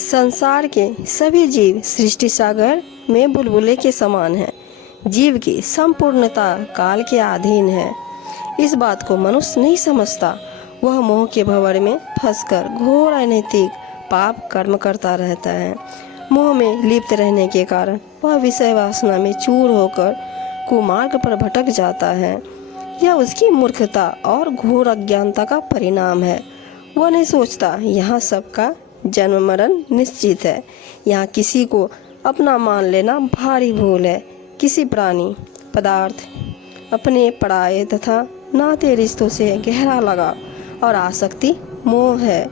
संसार के सभी जीव सृष्टि सागर में बुलबुले के समान हैं। जीव की संपूर्णता काल के अधीन है। इस बात को मनुष्य नहीं समझता। वह मोह के भंवर में फंसकर घोर अनैतिक पाप कर्म करता रहता है। मोह में लिप्त रहने के कारण वह विषय वासना में चूर होकर कुमार्ग पर भटक जाता है। यह उसकी मूर्खता और घोर अज्ञानता का परिणाम है। वह नहीं सोचता यहाँ सबका जन्म मरण निश्चित है। यहाँ किसी को अपना मान लेना भारी भूल है। किसी प्राणी पदार्थ अपने पराये तथा नाते रिश्तों से गहरा लगाव और आसक्ति मोह है।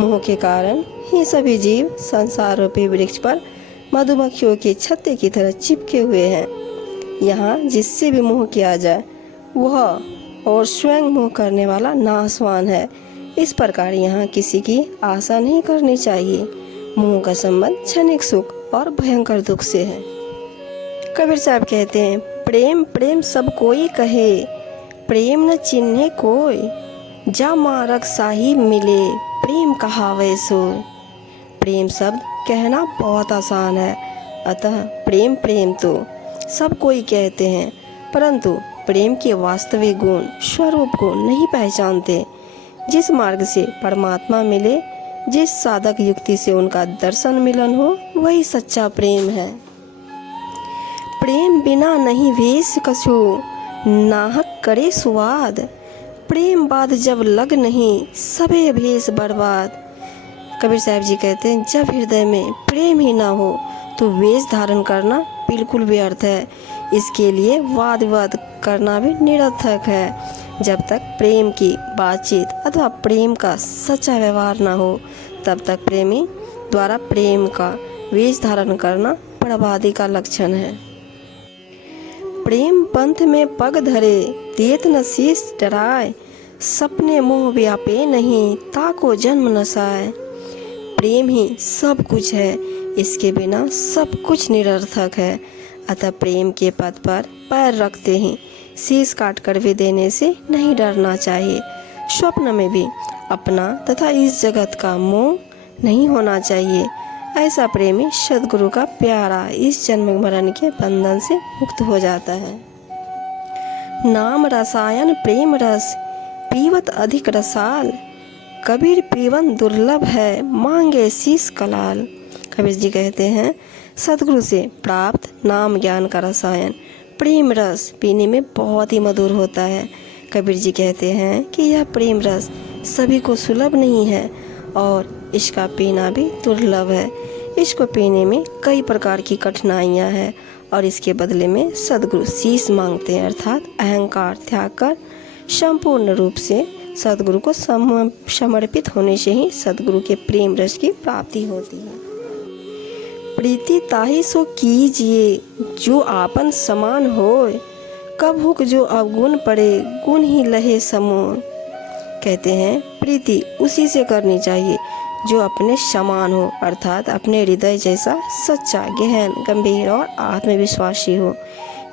मोह के कारण ही सभी जीव संसार रूपी वृक्ष पर मधुमक्खियों के छत्ते की तरह चिपके हुए हैं। यहाँ जिससे भी मोह किया जाए वह और स्वयं मोह करने वाला नाशवान है। इस प्रकार यहाँ किसी की आशा नहीं करनी चाहिए। मोह का संबंध क्षणिक सुख और भयंकर दुख से है। कबीर साहब कहते हैं, प्रेम प्रेम सब कोई कहे, प्रेम न चिन्हे कोई, जा मारक साहिब मिले, प्रेम कहावे सोय। प्रेम शब्द कहना बहुत आसान है, अतः प्रेम प्रेम तो सब कोई कहते हैं, परंतु प्रेम के वास्तविक गुण स्वरूप को नहीं पहचानते। जिस मार्ग से परमात्मा मिले, जिस साधक युक्ति से उनका दर्शन मिलन हो, वही सच्चा प्रेम है। प्रेम बिना नहीं भेष कछु, नाहक करे सुवाद, प्रेम बाद जब लग नहीं, सबे भेष बर्बाद। कबीर साहब जी कहते हैं, जब हृदय में प्रेम ही ना हो तो वेश धारण करना बिल्कुल व्यर्थ है। इसके लिए वाद विवाद करना भी निरर्थक है। जब तक प्रेम की बातचीत अथवा प्रेम का सच्चा व्यवहार न हो, तब तक प्रेमी द्वारा प्रेम का वेश धारण करना बर्बादी का लक्षण है। प्रेम पंथ में पग धरे, देत न शीश डराए, सपने मोह व्यापे नहीं, ताको जन्म नसाए। प्रेम ही सब कुछ है, इसके बिना सब कुछ निरर्थक है। अतः प्रेम के पथ पर पैर रखते ही शीश काट कर भी देने से नहीं डरना चाहिए। स्वप्न में भी अपना तथा इस जगत का मोह नहीं होना चाहिए। ऐसा प्रेमी सद्गुरु का प्यारा इस जन्म मरण के बंधन से मुक्त हो जाता है। नाम रसायन प्रेम रस, पीवत अधिक रसाल, कबीर पीवन दुर्लभ है, मांगे शीश कलाल। कबीर जी कहते हैं, सद्गुरु से प्राप्त नाम ज्ञान का रसायन प्रेम रस पीने में बहुत ही मधुर होता है। कबीर जी कहते हैं कि यह प्रेम रस सभी को सुलभ नहीं है और इसका पीना भी दुर्लभ है। इसको पीने में कई प्रकार की कठिनाइयाँ हैं और इसके बदले में सद्गुरु शीश मांगते हैं, अर्थात अहंकार त्याग कर संपूर्ण रूप से सद्गुरु को समर्पित होने से ही सद्गुरु के प्रेम रस की प्राप्ति होती है। प्रीति ताहि सो कीजिए, जो आपन समान होय, कब हुक जो अवगुण पड़े, गुण ही लहे समोय। कहते हैं, प्रीति उसी से करनी चाहिए जो अपने समान हो, अर्थात अपने हृदय जैसा सच्चा, गहन, गंभीर और आत्मविश्वासी हो।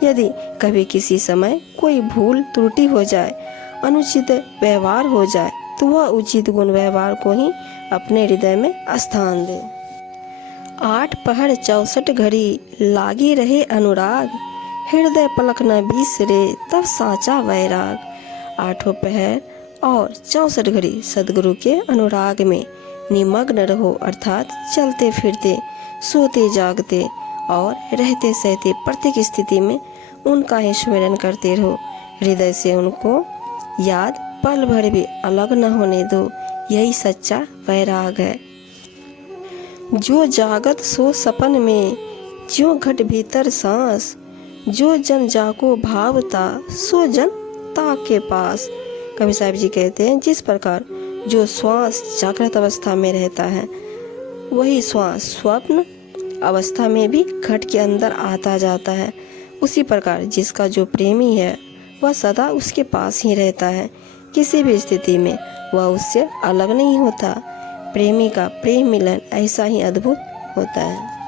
यदि कभी किसी समय कोई भूल त्रुटि हो जाए, अनुचित व्यवहार हो जाए, तो वह उचित गुण व्यवहार को ही अपने हृदय में स्थान दे। 8 पहर 64 घड़ी, लागी रहे अनुराग, हृदय पलक न बिसरे, तब साचा वैराग। 8 पहर और 64 घड़ी सद्गुरु के अनुराग में निमग्न रहो, अर्थात चलते फिरते, सोते जागते और रहते सहते प्रत्येक स्थिति में उनका ही स्मरण करते रहो। हृदय से उनको याद पल भर भी अलग न होने दो। यही सच्चा वैराग है। जो जागत सो सपन में, जो घट भीतर सांस, जो जन जाको भावता, सो जन ताक के पास। कबीर साहब जी कहते हैं, जिस प्रकार जो श्वास जागृत अवस्था में रहता है, वही श्वास स्वप्न अवस्था में भी घट के अंदर आता जाता है। उसी प्रकार जिसका जो प्रेमी है वह सदा उसके पास ही रहता है। किसी भी स्थिति में वह उससे अलग नहीं होता। प्रेमी का प्रेम मिलन ऐसा ही अद्भुत होता है।